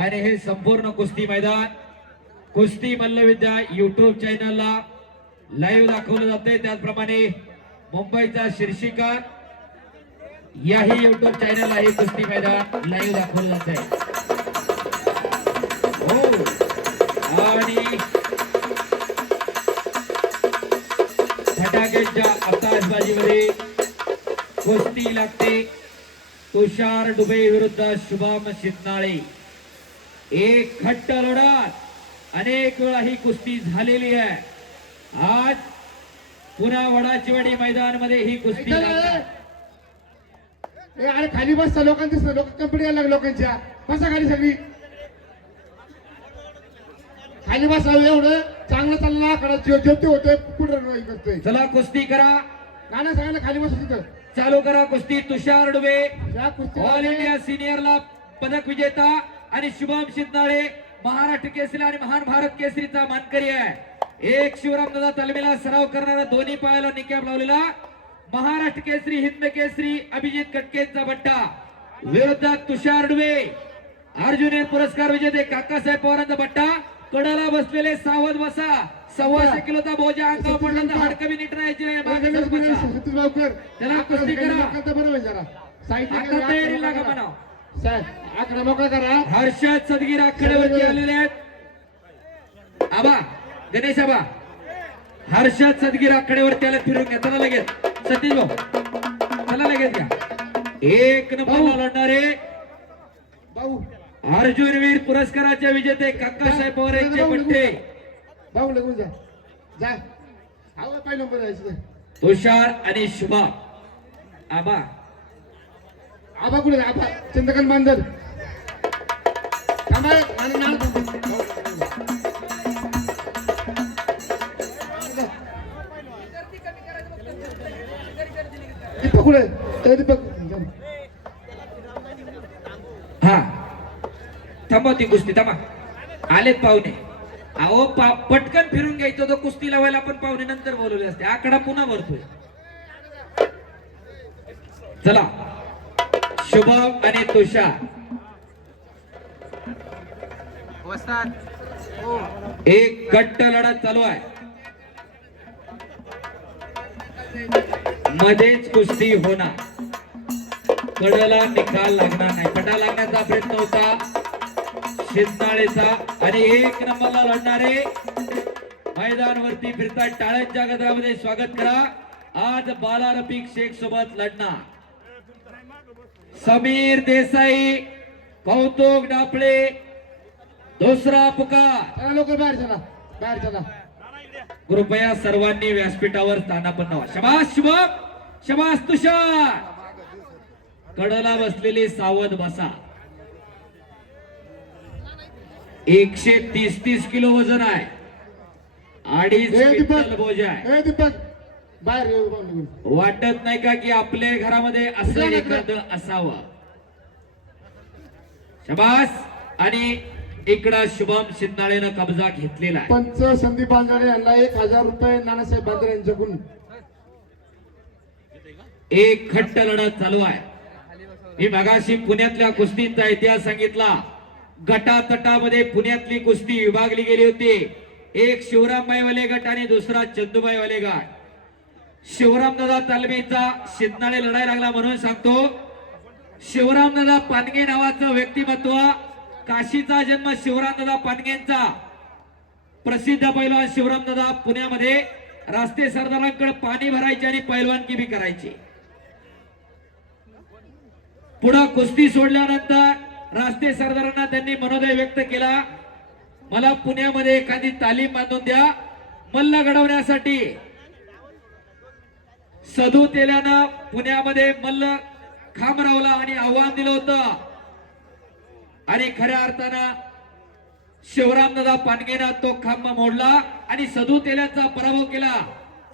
आणि हे संपूर्ण कुस्ती मैदान कुस्ती मल्लविद्या युट्यूब चॅनलला लाईव्ह दाखवलं जाते त्याचप्रमाणे मुंबईचा शीर्षिका याही युट्यूब चॅनलला हे कुस्ती मैदान लाईव्ह दाखवलं जात आहे हो. आणि फटाक्यांच्या आताशबाजीमध्ये कुस्ती लागते. तुषार डुबे विरुद्ध शुभम शितनाळे एक खट्ट लढत अनेक वेळा ही कुस्ती झालेली आहे. आज पुन्हा वडाचिवाडी मैदानमध्ये ही कुस्ती अरे खाली बसता लोकांचं कंपनी यायला लागल्या लोकांच्या. बसा खाली सगळी. खाली बसावं एवढं चांगलं चालला कडा जेवते होते पुढे करतोय चला कुस्ती करा. गाणं सांगायला खाली बसा तिथं. चालू करा कुस्ती. तुषार डुबे. ऑल इंडिया सिनियरला पदक विजेता. आणि शुभम शितनाळे महाराष्ट्र केसरी आणि महान भारत केसरीचा मानकरी आहे. एक शिवरामदादा तालमीला सराव करणारा दोन्ही पायाला निकॅप लावलेला महाराष्ट्र केसरी हिंद केसरी अभिजित कटकेचा बट्टा. विरोधात तुषार डुबे अर्जुन पुरस्कार विजेते काकासाहेब पवारांचा बट्टा. कडाला बसलेले सावध बसा. सव्वाशे किलोचा बोजा अंगावर पडला तर नीट राहायची त्याला कुस्ती करा. तयारी लागा आकडा मोकळा करा. हर्षद सदगीर आखाड्यावरती आलेले आहेत. आबा गणेश आबा. हर्षद सदगीर आखाड्यावरती आले फिरून घ्या. चला लगेच. सतीश भाऊ चला लगेच घ्या. एक नंबरला लढणारे भाऊ. अर्जुन वीर पुरस्काराचे विजेते काकासाहेब पवार यांचे पट्टे. भाऊ. लगून जा. जा. हवा पहिलं नंबर तुषार आणि शुभा. आबा आबा कुठे आबा चंद्रकांत बांधर थांबा दीपक कुठे दीपक. हा. थांबा ती कुस्ती थांबा. आलेत पाहुणे. अहो पा- पटकन फिरून घ्यायचं तो कुस्ती लावायला आपण पाहुणे नंतर बोलवले असते. आकडा पुन्हा भरतोय. चला. शुभम आणि तुषार. एक गट्ट लढत चालू आहे. मध्येच कुस्ती होणार. कडला निकाल लागणार नाही. पटा लागण्याचा प्रयत्न होता. शिंदाळेचा आणि एक नंबरला लढणारे मैदानवरती फिरतात टाळ्यांच्या गजरामध्ये स्वागत करा. आज बाला रफिक शेख सोबत लढणार. समीर देसाई कौतुक डापळे दुसरा पुकार. बाहेर चला बाहेर चला. कृपया सर्वांनी व्यासपीठावर स्थानापन्न व्हा. शबास शुभम शबास तुषार. कडला बसलेले सावध बसा. एकशे तीस तीस किलो वजन आहे. अडीच बोज आहे. दीपक. बाहेर येऊ वाटत नाही का की आपल्या घरामध्ये असं एखादं असावं? शबास. आणि इकडं शुभम शिंदाळेनं कब्जा घेतलेला पंच संदीप बांजाडे यांना एक हजार रुपये नानासाहेब बांद्रे यांच्याकडून. एक खट्ट लढत चालू आहे. मी मगाशी पुण्यातल्या कुस्तींचा इतिहास सांगितला. गटातटामध्ये पुण्यातली कुस्ती विभागली गेली होती. एक शिवरामबाईवाले गट आणि दुसरा चंदुबाईवाले गट. शिवरामदादा तालमेचा शिंदणाने लढाई लागला म्हणून सांगतो. शिवरामदादा पानगे नावाचं व्यक्तिमत्व काशीचा जन्म शिवरामदादा पानगेंचा. प्रसिद्ध पैलवान शिवरामदादा पुण्यामध्ये रास्ते सरदारांकडे पाणी भरायचे आणि पैलवानकी बी करायची. पुढं कुस्ती सोडल्यानंतर रास्ते सरदारांना त्यांनी मनोदय व्यक्त केला. मला पुण्यामध्ये एखादी तालीम बांधून द्या. मल्ल घडवण्यासाठी सदू तेल्यानं पुण्यामध्ये मल्ल खांबरावला आणि आव्हान दिलं होतं. आणि खऱ्या अर्थानं शिवरामदादा पानगेनं तो खांब मोडला आणि सदू तेल्याचा पराभव केला.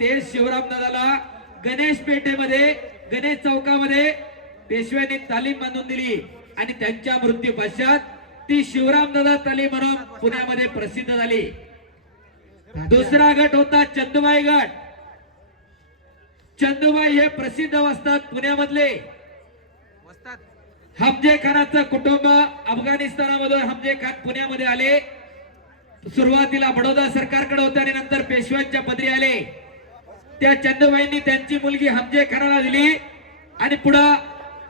ते शिवरामदादाला गणेश पेठेमध्ये गणेश चौकामध्ये पेशव्यांनी तालीम बांधून दिली आणि त्यांच्या मृत्यू पश्चात ती शिवरामदादा तालीम म्हणून पुण्यामध्ये प्रसिद्ध झाली. दुसरा गट होता चंदुबाई गट. चंदुबाई हे प्रसिद्ध असतात पुण्यामधले. हमजे खानाचं कुटुंब अफगाणिस्तानामधून हमजे खान पुण्यामध्ये आले. सुरुवातीला बडोदा सरकारकडे होते आणि नंतर पेशव्यांच्या पदरी आले. त्या चंदूबाईंनी त्यांची मुलगी हमजे खानाला दिली आणि पुढं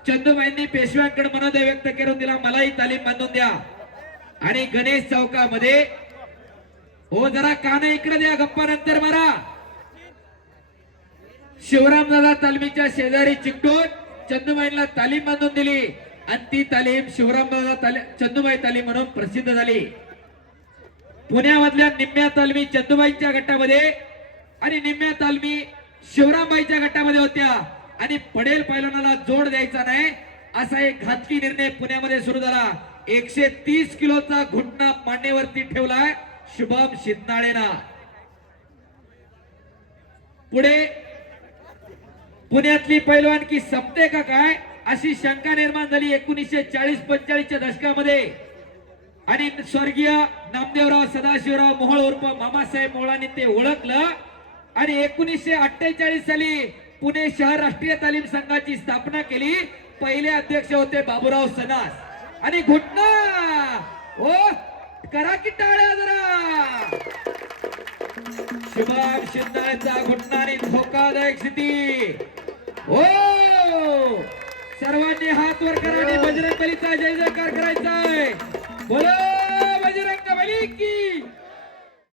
चंदूबाईंनी पेशव्यांकडे मनोदय व्यक्त करून तिला मलाही तालीम बांधून द्या. आणि गणेश चौकामध्ये हो जरा कान इकडे द्या गप्पा नंतर मारा. शिवरामदादा तालमीच्या शेजारी चिकटून चंदूबाईंना तालीम बांधून दिली. आणि ती तालीम शिवरामदादा ताली चंदूबाई तालीम म्हणून प्रसिद्ध झाली. पुण्यामधल्या निम्म्या तालमी चंदूबाईंच्या गटामध्ये आणि निम्म्या तालमी शिवरामबाईच्या गटामध्ये होत्या. आणि पडेल पैलवानाला जोड द्यायचा नाही असा एक घातकी निर्णय पुण्यामध्ये सुरू झाला. एकशे तीस किलोचा घुटना मांडीवरती ठेवलाय शुभम शिंदणाळेना पुढे पुण्यातली पैलवानकी संपते का काय? अशी शंका निर्माण झाली एकोणीसशे चाळीस पंचाळीसच्या दशकामध्ये. आणि स्वर्गीय नामदेवराव सदाशिवराव मोहोळ उर्फ मामासाहेब मोहोळांनी ते ओळखलं. आणि एकोणीसशे अठ्ठेचाळीस साली पुणे शहर राष्ट्रीय तालीम संघाची स्थापना केली. पहिले अध्यक्ष होते बाबूराव सदास. आणि घुटना! ओ करा की टाळ्या जरा! शुभम शिंदाचा घुटना आणि धोकादायक स्थिती. हो! सर्वांनी हात वर करा आणि बजरंग बलीचा जय जयकार करायचा आहे बोलो!